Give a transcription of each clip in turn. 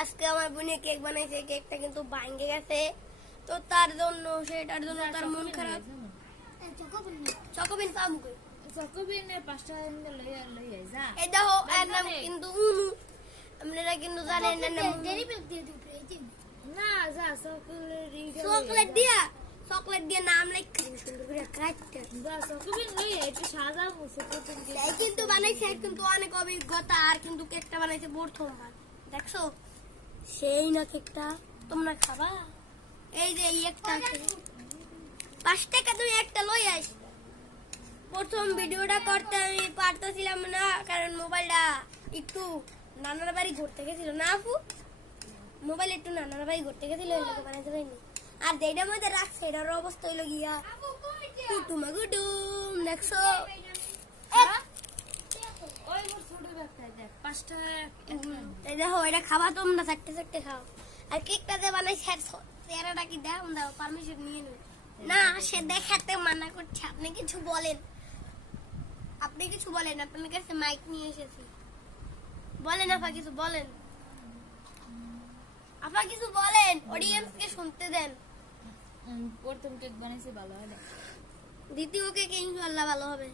আজকে আমার বোনে কেক বানাইছে, কেকটা কিন্তু ভাঙে গেছে, তো তার জন্য সেটার জন্য তার মন খারাপ। চকোবিন পাবো কই? চকোবিনের 5 টাকা দিয়ে লইয়া যা। এই দেখো এর নাম কিন্তু উনু, আপনারা কিন্তু জানেন না নাম। না যা চকলেট দিয়ে নাম লেখা সুন্দর করে কাটতে। যা চকোবিন লইয়া একটু সাজাবো চকোবিন। এই কিন্তু বানাইছে কিন্তু অনেক অভিজ্ঞতা, আর কিন্তু কেকটা বানাইছে প্রথমবার। দেখছো সেই না কেকটা, তোমরা খাবা? এই যে এই একটা 5 টাকা তুই একটা লই আস। প্রথম ভিডিওটা করতে আমি পারতেছিলাম না, কারণ মোবাইলটা একটু নানার বাড়ি ঘুরতে গেছিল না আপু, মোবাইল একটু নানার বাড়ি ঘুরতে গেছিল, এই লোকে বানাইতে পারিনি। আর যেটার মধ্যে রাখছে এটার অবস্থা হইলো গিয়া কুটুমা কুটুম। দেখছো ওই মোর ছোট ব্যাগটায় দেখ 5 টাকা এই দেখো, এটা খাবা তোমরা, চারটে চারটে খাও। আর কেকটা যে বানাইছে চেহারাটা কি দাও, পারমিশন নিয়ে নেবে না, সে দেখাতে মানা করছে। আপনি কিছু বলেন, আপনি কিছু বলেন, আপনার কাছে মাইক নিয়ে এসেছি, বলেন আপা কিছু বলেন, আপা কিছু বলেন, অডিয়েন্স কে শুনতে দেন। প্রথম কেক বানাইছে ভালো হয় না, দ্বিতীয় কেক ইনশাআল্লাহ ভালো হবে,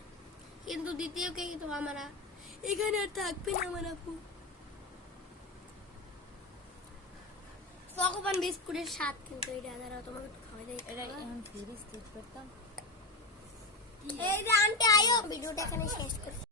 কিন্তু দ্বিতীয় কেক তো আমরা এখানে আর থাকবে না আমার আপু। চকোপান বিস্কুটের স্বাদ কিন্তু এটা দ্বারা তোমাকে একটু খাওয়াই দেয়। এটা এখন ফ্রিজ কেক করতাম। এই যে আন্টি আইও, ভিডিওটা এখানে শেষ করছি।